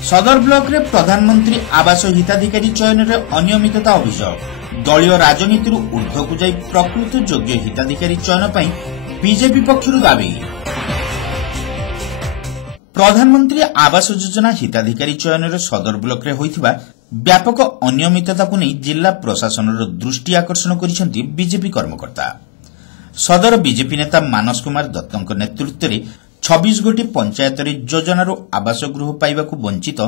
सदर ब्लॉक रे प्रधानमंत्री आवास हिताधिकारी चयन रे अनियमितता अभियोग दलीय राजनीति ऊर्ध्वक जाई प्रकृत योग्य हिताधिकारी चयन पर बीजेपी पक्षर दावी। प्रधानमंत्री आवास योजना हिताधिकारी चयन रे सदर ब्लॉक रे होइथिबा व्यापक अनियमितता को नहीं जिला प्रशासन दृष्टि आकर्षण करिसेंती बीजेपी कर्मकर्ता। सदर बीजेपी नेता मानस कुमार दत्तଙ୍କ नेतृत्व 26 गोटी पंचायत योजनार आवास गृह पाइबाकू वंचित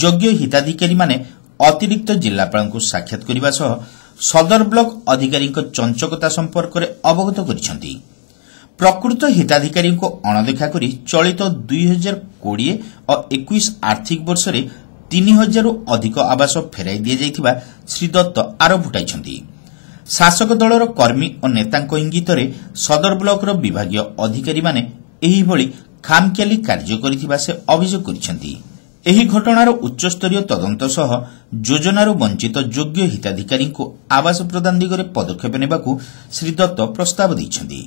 योग्य हिताधिकारी माने अतिरिक्त जिलापाल को साक्षात करने सह सदर ब्लॉक अधिकारी चंचकता संपर्क में अवगत करिसेंती। प्रकृत हिताधिकारी को अणदेखा करी चलित 2020 और 21 आर्थिक वर्ष में 3000 अधिक आवास फेराई दि जाइथिबा श्री दत्त आरोप उठाइछंती। शासक दलर कर्मी और नेतांको इंगित सदर ब्लॉक विभागीय अधिकारी माने एही भली खामख्याली कार्य करिथिबा से अभियोग करिसेंती। एही घटनार उच्चस्तरीय तदंत सह योजनार वंचित योग्य हिताधिकारी को आवास प्रदान दिगरे पदक्षेप नेबाकू श्री दत्त प्रस्ताव दैछंती।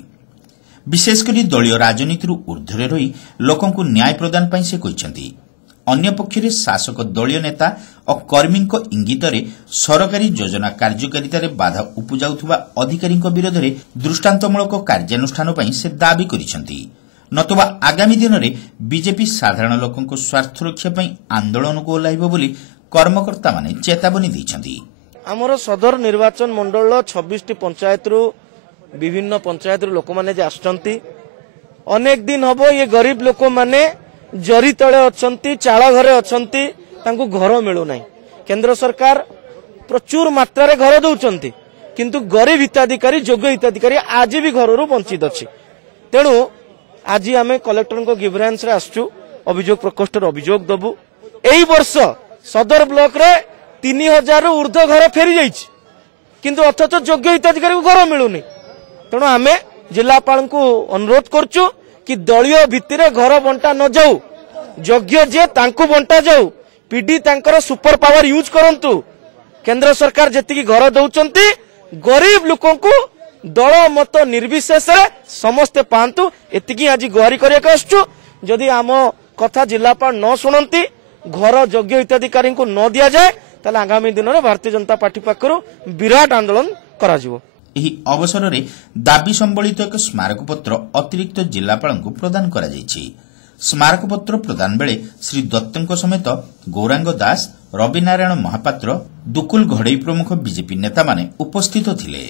विशेषकर दलीय राजनीति ऊर्ध्वरे रही लोकंकु न्याय प्रदान पई से कहिसेंती। अन्य पक्षरे शासक दलीय नेता और कर्मी इंगित सरकारी योजना कार्यकारिता बाधा उपजाउथुबा अधिकारी विरोध में दृष्टांतमूलक कार्यानुष्ठान पई से दाबी करिसेंती। नतुबा आगामी दिन में बीजेपी साधारण लोकंको स्वार्थ रक्षा पई आंदोलन को ओह्लाइबो बोली कर्मकर्ता माने चेतावनी दैछंती। हमर सदर निर्वाचन मंडल 26 टी पंचायत रु विभिन्न पंचायत लोक माने आछंती। अनेक दिन हबो ये गरीब लोक माने जरी तले अछंती, चाळ घरे अछंती, तांको घर मिलु नाही। केंद्र सरकार प्रचुर मात्रा रे घर दउचंती किंतु गरीब हिताधिकारी योग्य हिताधिकारी आज भी घररू वंचित अछि। तेणु आज आमे कलेक्टर को गिवरेंस रे आसचु अभियोग प्रकोष्ठ रे अभियोग दबु। एई वर्ष सदर ब्लॉक रे 3000 ऊर्ध्व घर फेरी जाइछि किंतु अथच योग्य हिताधिकारी को घर मिलुनी। तेणु आमे जिलापाल को अनुरोध करचु कि दलीय भित्तिरे घर बंटा न जाऊ, योग्य जे तांकु बंटा जाऊ। पीडी तांकर सुपर पावर यूज करंतु। केंद्र सरकार जेतिकी घर दउचंती गरीब लोकों को दल मत निर्विशेष समस्ते पांतु एतिकी आज गुहारी करिया आसचु। जदि आम कथा जिलापाल न सुनंती, घर योग्य हिताधिकारी को न दिया जाए ताले आगामी दिन में भारतीय जनता पार्टी पक्षरु विराट आंदोलन करा जिवो। एही अवसर में दाबी संबलित एक स्मारक पत्र अतिरिक्त जिलापाल को प्रदान करा जायछि। स्मारक पत्र प्रदान बेले श्री दत्तଙ୍କ समेत गौरांग दास, रवि नारायण महापात्र, दुकुल घड़ई प्रमुख बीजेपी नेता माने उपस्थित थिले।